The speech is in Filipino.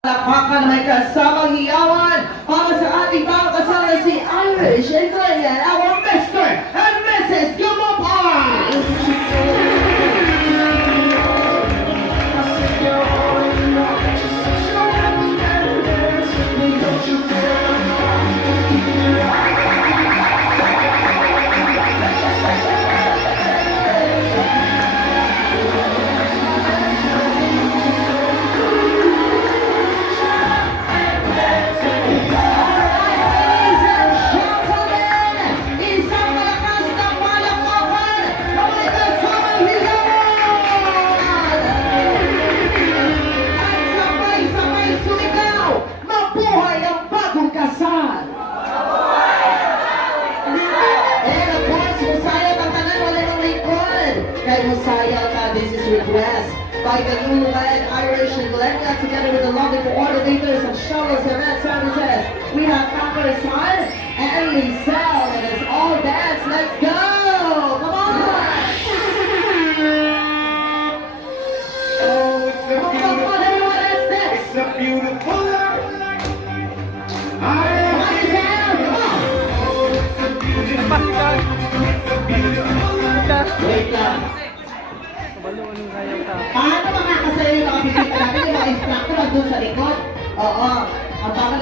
Palakpakan may kasamang hiyawan para sa ating mga kasama si Irish and Glenn, our Mr. and Mrs. Gumapay! Kay Musaya, this is request by the newlywed Irish and Glenn, got together with the lovely coordinators of Showless Event Services. We have Papa Son and Lizelle, and it's all dance. Let's go! Come on! Oh, it's a Come beautiful, on, everyone, that's next! it's a beautiful life. Come on, Lizelle, come on! Oh, it's a beautiful life. It's a beautiful life. Wait lang. Paano makakasaya yung mga bisita natin, yung mga instructor doon sa likod? Oo. Ang